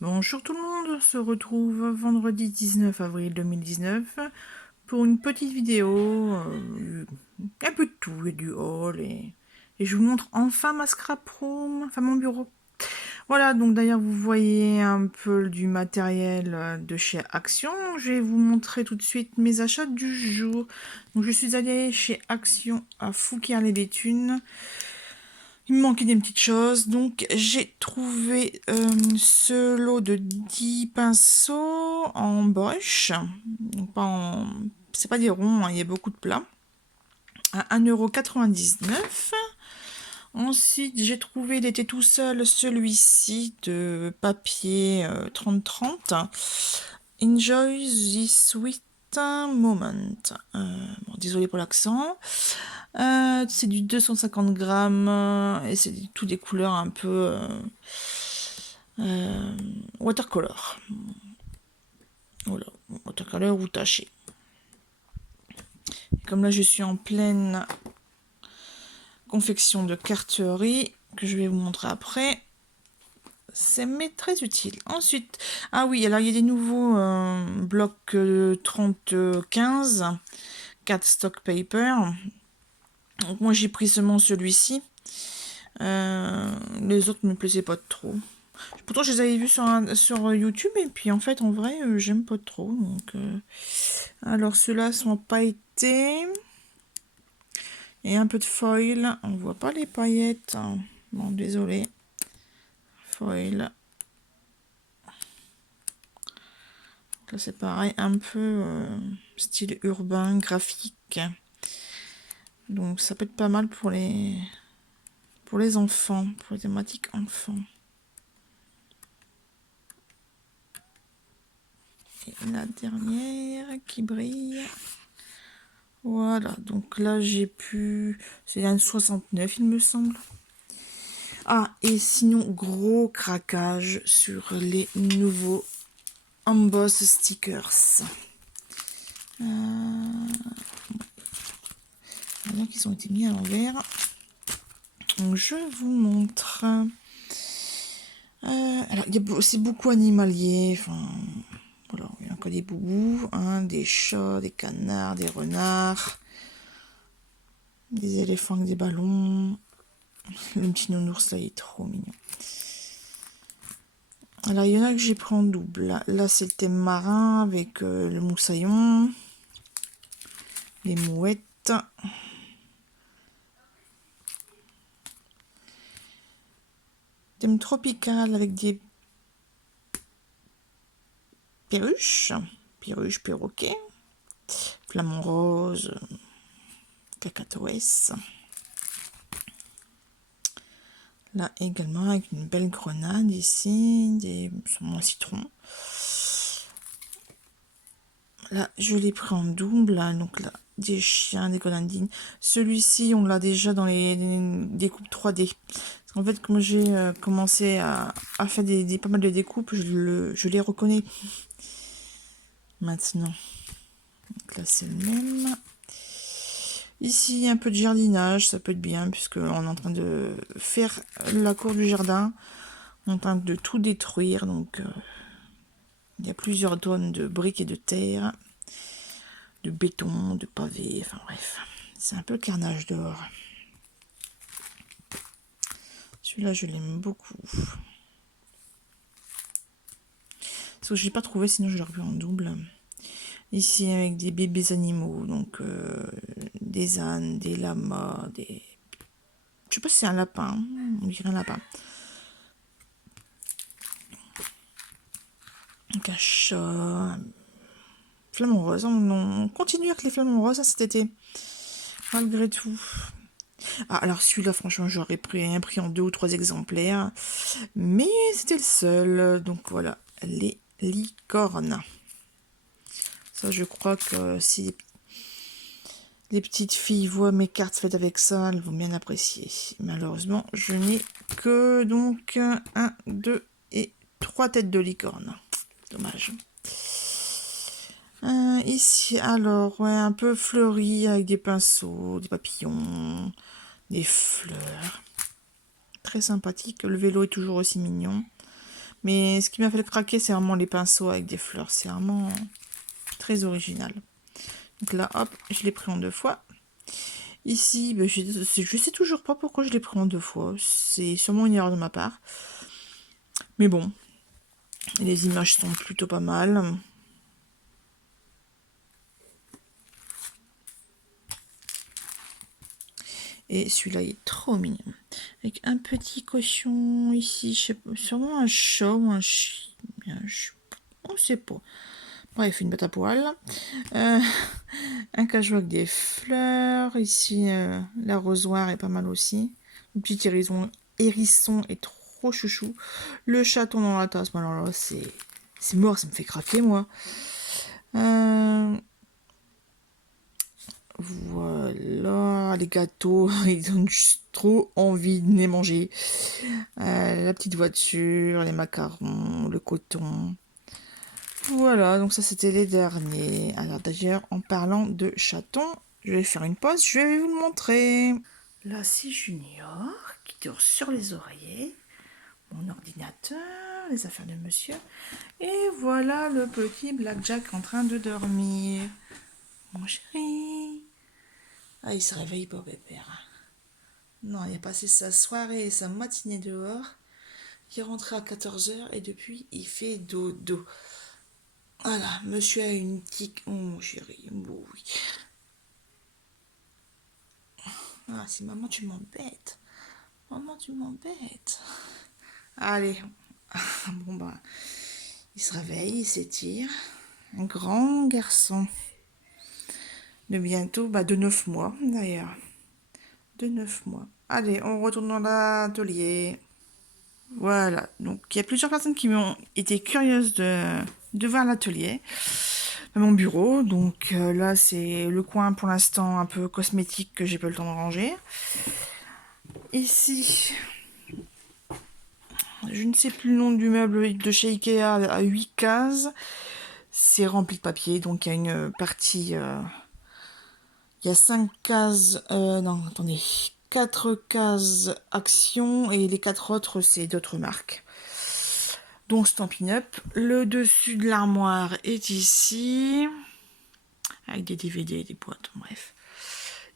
Bonjour tout le monde, on se retrouve vendredi 19 avril 2019 pour une petite vidéo, un peu de tout, et du haul, et je vous montre enfin ma scrap room, enfin mon bureau. Voilà, donc d'ailleurs vous voyez un peu du matériel de chez Action. Je vais vous montrer tout de suite mes achats du jour. Donc je suis allée chez Action à Fouquier-les-Béthunes. Il me manquait des petites choses, donc j'ai trouvé ce lot de 10 pinceaux en broche. Donc pas en... C'est pas des ronds, hein, il y a beaucoup de plats. À 1,99 €. Ensuite, j'ai trouvé, il était tout seul, celui-ci de papier 30-30. Enjoy this sweet moment. Bon, désolé pour l'accent. C'est du 250 grammes et c'est tout des couleurs un peu watercolor. Voilà, watercolor ou taché. Comme là, je suis en pleine confection de carterie que je vais vous montrer après. C'est très utile. Ensuite, ah oui, alors il y a des nouveaux blocs 30-15, 4 stock paper. Donc moi j'ai pris seulement celui-ci. Les autres me plaisaient pas trop. Pourtant je les avais vus sur YouTube et puis en fait en vrai j'aime pas trop. Donc, alors ceux-là sont pailletés. Et un peu de foil. On voit pas les paillettes. Bon désolé. Foil. Là c'est pareil, un peu style urbain, graphique. Donc ça peut être pas mal pour les enfants, pour les thématiques enfants. Et la dernière qui brille. Voilà, donc là j'ai pu... C'est un 69 il me semble. Ah, et sinon, gros craquage sur les nouveaux Emboss Stickers. Donc ils ont été mis à l'envers. Donc je vous montre. Alors, c'est beaucoup animalier. Enfin, voilà, il y a encore des boubous, hein, des chats, des canards, des renards, des éléphants avec des ballons. Le petit nounours là, il est trop mignon. Alors, il y en a que j'ai pris en double. Là, c'est le thème marin avec le moussaillon, les mouettes. Thème tropical avec des perruches, perroquets, flamant rose, cacatoès. Là également avec une belle grenade ici, des citron. Là je l'ai pris en double, hein, donc là des chiens, des grenadines. Celui-ci on l'a déjà dans les découpes 3D. En fait comme j'ai commencé à faire pas mal de découpes, je les reconnais maintenant. Donc là c'est le même. Ici un peu de jardinage, ça peut être bien puisque on est en train de faire la cour du jardin. On est en train de tout détruire, donc il y a plusieurs tonnes de briques et de terre, de béton, de pavés, enfin bref. C'est un peu le carnage dehors. Celui-là, je l'aime beaucoup. Parce que je n'ai pas trouvé, sinon je l'aurais pris en double. Ici, avec des bébés animaux, donc des ânes, des lamas, des... Je sais pas si c'est un lapin, on dirait un lapin. Donc un chat, flamant rose. On continue avec les flamants roses cet été, malgré tout. Ah, alors celui-là, franchement, j'aurais pris un prix en 2 ou 3 exemplaires. Mais c'était le seul. Donc voilà, les licornes. Ça, je crois que si les petites filles voient mes cartes faites avec ça, elles vont bien apprécier. Malheureusement, je n'ai que donc 1, 2 et 3 têtes de licorne. Dommage. Ici, alors, ouais, un peu fleuri avec des pinceaux, des papillons, des fleurs. Très sympathique. Le vélo est toujours aussi mignon. Mais ce qui m'a fait le craquer, c'est vraiment les pinceaux avec des fleurs. C'est vraiment très original. Donc là, hop, je l'ai pris en 2 fois. Ici, ben, je sais toujours pas pourquoi je l'ai pris en 2 fois. C'est sûrement une erreur de ma part. Mais bon, les images sont plutôt pas mal. Et celui-là, il est trop mignon. Avec un petit cochon ici, je sais pas, sûrement un chat ou un chien. On sait pas. Bref, une boîte à poils. Un cajou avec des fleurs. Ici, l'arrosoir est pas mal aussi. Le petit hérisson est trop chouchou. Le chaton dans la tasse. Bon, alors là, c'est mort, ça me fait craquer, moi. Voilà, les gâteaux, ils donnent juste trop envie de les manger. La petite voiture, les macarons, le coton. Voilà, donc ça c'était les derniers. Alors d'ailleurs, en parlant de chaton, je vais faire une pause, je vais vous le montrer. Là, c'est Junior qui dort sur les oreillers. Mon ordinateur, les affaires de monsieur. Et voilà le petit Blackjack en train de dormir. Mon chéri. Ah, il se réveille pas, pépère. Non, il a passé sa soirée et sa matinée dehors. Il est rentré à 14h et depuis, il fait dodo. Voilà, monsieur a une tique. Oh, mon chéri, bon, oui. Ah, si maman, tu m'embêtes. Maman, tu m'embêtes. Allez. Bon, bah, il se réveille, il s'étire. Un grand garçon. De bientôt, de 9 mois, d'ailleurs. De 9 mois. Allez, on retourne dans l'atelier. Voilà, donc il y a plusieurs personnes qui m'ont été curieuses de voir l'atelier, mon bureau. Donc là, c'est le coin pour l'instant un peu cosmétique que j'ai pas le temps de ranger. Ici, je ne sais plus le nom du meuble de chez Ikea à 8 cases. C'est rempli de papier, donc il y a une partie... il y a 5 cases... non, attendez. 4 cases actions et les 4 autres, c'est d'autres marques. Donc Stampin' Up. Le dessus de l'armoire est ici. Avec des DVD, des boîtes, bref.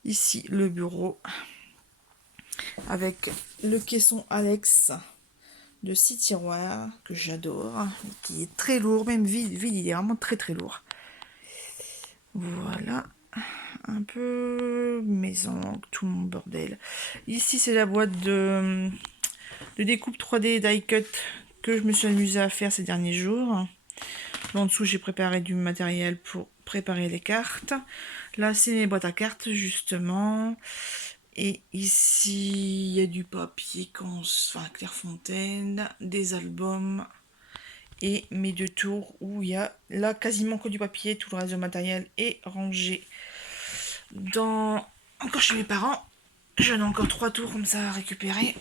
Ici, le bureau. Avec le caisson Alex de 6 tiroirs, que j'adore. Qui est très lourd, même vide, il est vraiment très très lourd. Voilà. Un peu maison, tout mon bordel. Ici, c'est la boîte de découpe 3D die cut que je me suis amusée à faire ces derniers jours. En dessous, j'ai préparé du matériel pour préparer les cartes. Là, c'est les boîtes à cartes, justement. Et ici, il y a du papier, Clairefontaine, des albums et mes 2 tours où il y a là quasiment que du papier. Tout le reste du matériel est rangé encore chez mes parents. J'en ai encore 3 tours comme ça à récupérer.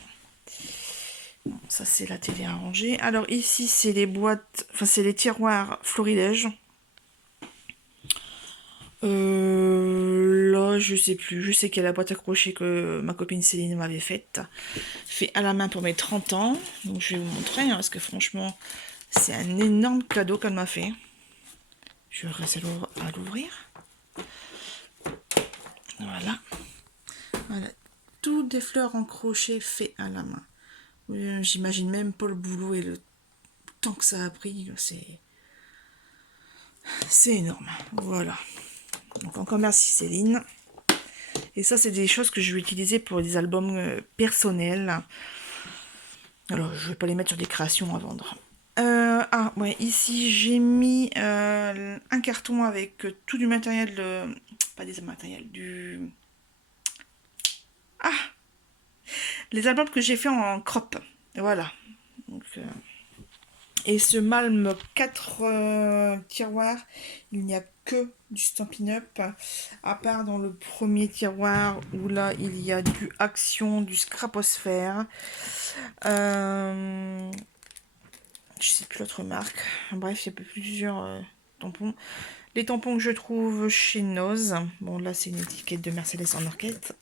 Bon, ça c'est la télé à ranger. Alors ici c'est les boîtes, c'est les tiroirs florilège. Là je sais plus, je sais qu'il y a la boîte à crochets que ma copine Céline m'avait faite. Fait à la main pour mes 30 ans. Donc je vais vous montrer, parce que franchement c'est un énorme cadeau qu'elle m'a fait. Je reste à l'ouvrir. Voilà. Voilà. Toutes des fleurs en crochet fait à la main. J'imagine même pas le boulot et le temps que ça a pris. C'est énorme. Voilà. Donc encore merci Céline. Et ça, c'est des choses que je vais utiliser pour des albums personnels. Alors, je vais pas les mettre sur des créations à vendre. Ouais, ici, j'ai mis un carton avec tout du matériel... pas des matériels, les albums que j'ai fait en crop. Voilà. Donc, et ce Malm 4 tiroirs, il n'y a que du Stampin' Up, à part dans le premier tiroir où là il y a du Action, du Scraposphère, je sais plus l'autre marque, bref il y a plusieurs tampons. Les tampons que je trouve chez Noz, bon là c'est une étiquette de Mercedes en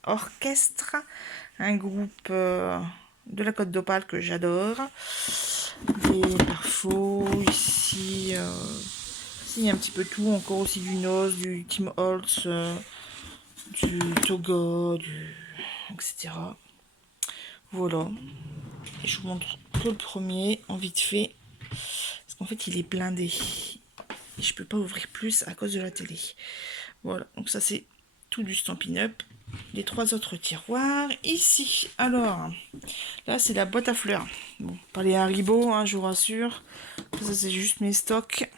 orchestre, un groupe de la Côte d'Opale que j'adore, des Ici, il y a un petit peu tout, encore aussi du Nose, du Tim Holtz, du Togo, etc. Voilà. Et je vous montre que le premier, en vite fait. Parce qu'en fait, il est blindé. Et je peux pas ouvrir plus à cause de la télé. Voilà, donc ça c'est tout du Stampin' Up. Les 3 autres tiroirs. Ici, alors, là c'est la boîte à fleurs. Bon, pas les Haribo, hein, je vous rassure. Ça c'est juste mes stocks.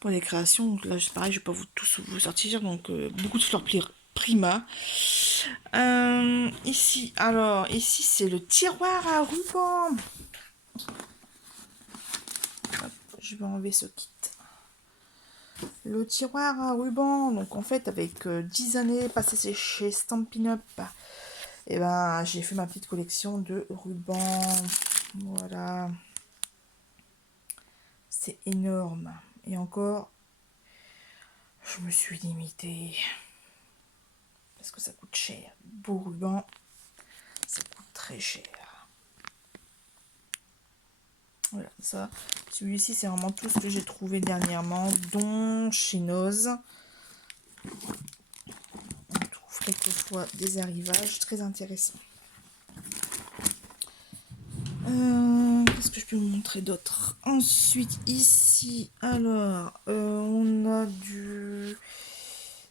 Pour les créations, donc là c'est pareil, je vais pas tous vous sortir. Donc beaucoup de fleurs Prima. Ici, alors, ici c'est le tiroir à ruban. Hop, je vais enlever ce kit. Le tiroir à ruban, donc en fait avec 10 années passées chez Stampin' Up, et ben j'ai fait ma petite collection de rubans. Voilà. C'est énorme. Et encore, je me suis limitée. Parce que ça coûte cher. Beau ruban, ça coûte très cher. Voilà, ça. Celui-ci, c'est vraiment tout ce que j'ai trouvé dernièrement, dont chez Nose. On trouve quelquefois des arrivages très intéressants. Qu'est-ce que je peux vous montrer d'autre? Ensuite, ici, alors, on a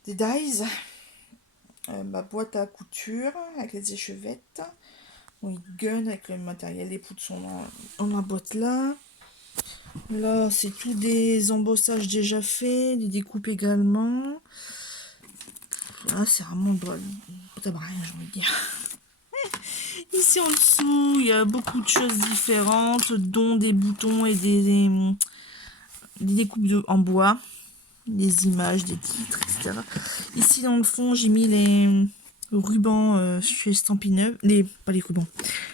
des dies. Ma boîte à couture avec les échevettes. Oui, gun avec le matériel. Les poutres sont dans la boîte là. Là, c'est tous des embossages déjà faits, des découpes également. Là, c'est vraiment une boîte à brin, j'ai envie de dire. Ici en dessous, il y a beaucoup de choses différentes, dont des boutons et des découpes en bois, des images, des titres, etc. Ici dans le fond, j'ai mis les rubans chez Stampin' Up, pas les rubans,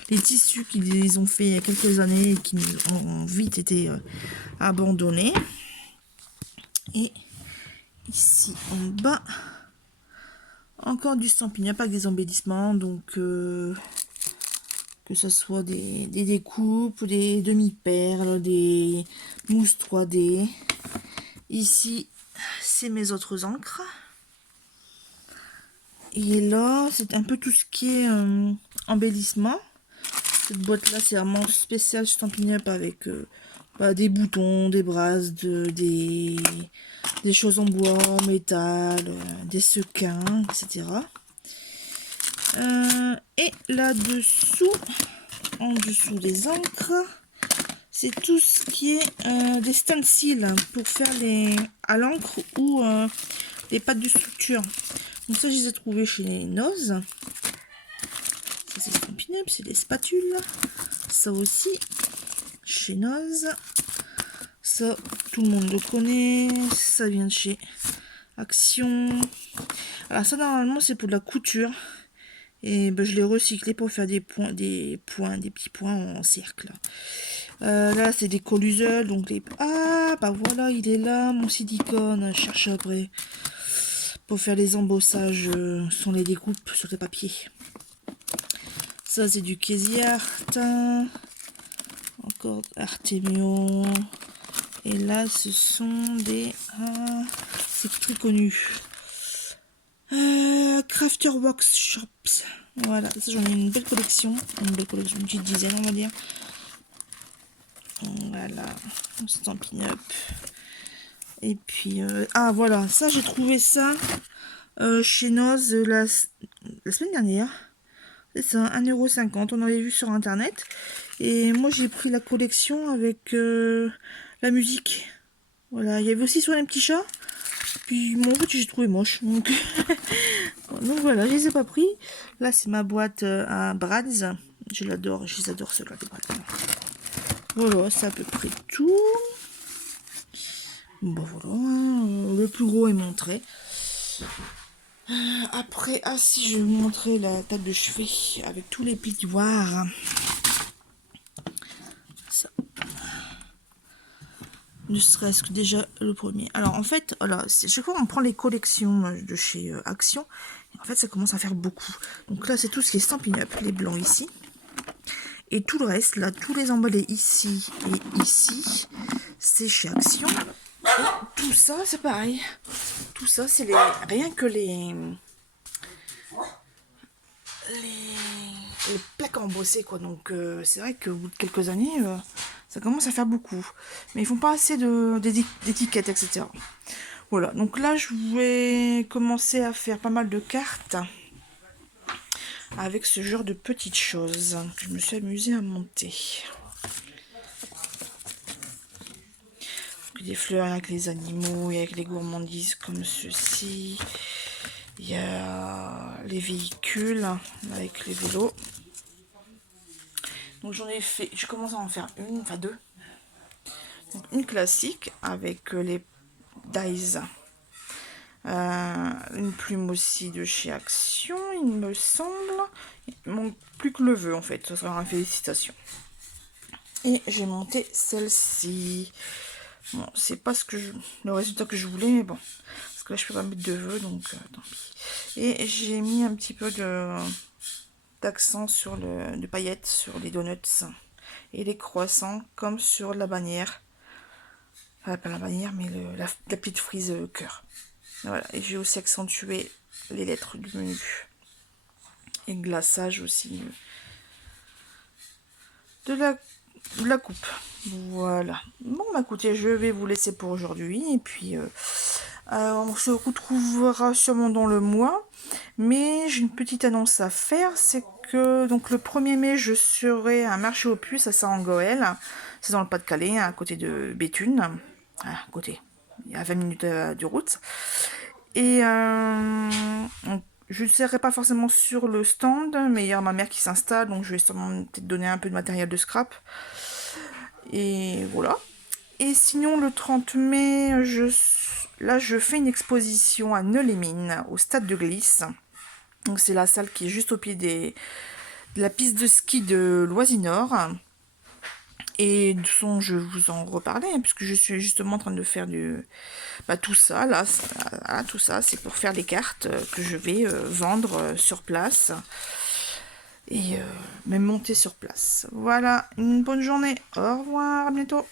les tissus qu'ils ont fait il y a quelques années et qui ont vite été abandonnés. Et ici en bas, encore du Stampin' Up avec des embellissements, donc que ce soit des découpes, des demi-perles, des mousses 3D. Ici, c'est mes autres encres. Et là, c'est un peu tout ce qui est embellissement. Cette boîte-là, c'est vraiment spécial Stampin' Up avec des boutons, des brasses, des choses en bois, en métal, des sequins, etc. Et là-dessous, en dessous des encres, c'est tout ce qui est des stencils pour faire à l'encre ou les pattes de structure. Donc ça, je les ai trouvés chez les Nose. Ça, c'est Stampin' Up, c'est des spatules. Ça aussi, chez Nose. Ça, tout le monde le connaît. Ça vient de chez Action. Alors ça, normalement, c'est pour de la couture. Et ben, je l'ai recyclé pour faire des petits points en cercle. Là, c'est des collusels. Donc ah, bah voilà, il est là, mon silicone. Je cherche après. Pour faire les embossages sans les découpes sur le papier. Ça, c'est du Casey Art. Encore Artemio. Et là, ce sont des... c'est très connu. Crafter Workshops. Voilà, ça j'en ai une belle collection. Une petite dizaine, on va dire. Voilà, Stampin' Up. Et puis, voilà, ça j'ai trouvé ça chez Nose la semaine dernière. C'est ça, 1,50 €. On avait vu sur internet. Et moi j'ai pris la collection avec la musique. Voilà, il y avait aussi sur les petits chats. Puis en fait j'ai trouvé moche. Donc, donc voilà, je les ai pas pris. Là c'est ma boîte à Bratz. Je l'adore, je les adore ceux-là des Bratz. Voilà, c'est à peu près tout. Bon voilà, le plus gros est montré. Après, si je vais vous montrer la table de chevet avec tous les plioirs. Ça. Ne serait-ce que déjà le premier. Alors en fait, voilà, chaque fois on prend les collections de chez Action. Et en fait, ça commence à faire beaucoup. Donc là, c'est tout ce qui est Stampin' Up, les blancs ici. Et tout le reste, là, tous les emballés ici et ici, c'est chez Action. Tout ça, c'est pareil. Tout ça, c'est rien que les plaques embossées, quoi. Donc, c'est vrai qu'au bout de quelques années, ça commence à faire beaucoup. Mais ils font pas assez d'étiquettes, etc. Voilà, donc là, je vais commencer à faire pas mal de cartes avec ce genre de petites choses que je me suis amusée à monter. Des fleurs avec les animaux et avec les gourmandises comme ceci. Il y a les véhicules avec les vélos. Donc j'en ai fait, je commence à en faire une, enfin deux. Donc une classique avec les dies. Une plume aussi de chez Action, il me semble. Il manque plus que le vœu en fait, ça sera une félicitation. Et j'ai monté celle-ci. Bon, c'est pas le résultat que je voulais, mais bon. Parce que là, je peux pas mettre de vœux, donc tant pis. Et j'ai mis un petit peu d'accent sur de paillettes sur les donuts et les croissants, comme sur la bannière. Enfin, pas la bannière, mais la petite frise cœur. Voilà, et j'ai aussi accentué les lettres du menu. Et le glaçage aussi de la coupe. Voilà. Bon, bah écoutez, je vais vous laisser pour aujourd'hui. Et puis, on se retrouvera sûrement dans le mois. Mais j'ai une petite annonce à faire. C'est que donc le 1er mai, je serai à un marché aux puces à Saint-Angoël. C'est dans le Pas-de-Calais, à côté de Béthune. À côté. Il y a 20 minutes de route. Et je ne serai pas forcément sur le stand, mais il y aura ma mère qui s'installe, donc je vais sûrement peut-être donner un peu de matériel de scrap. Et voilà. Et sinon, le 30 mai, je fais une exposition à Neux-les-Mines, au stade de Glisse. Donc c'est la salle qui est juste au pied de la piste de ski de Loisinor. Et de toute façon, je vous en reparlais, puisque je suis justement en train de faire tout ça, là, tout ça, c'est pour faire les cartes que je vais vendre sur place. Et même monter sur place. Voilà, une bonne journée. Au revoir, à bientôt.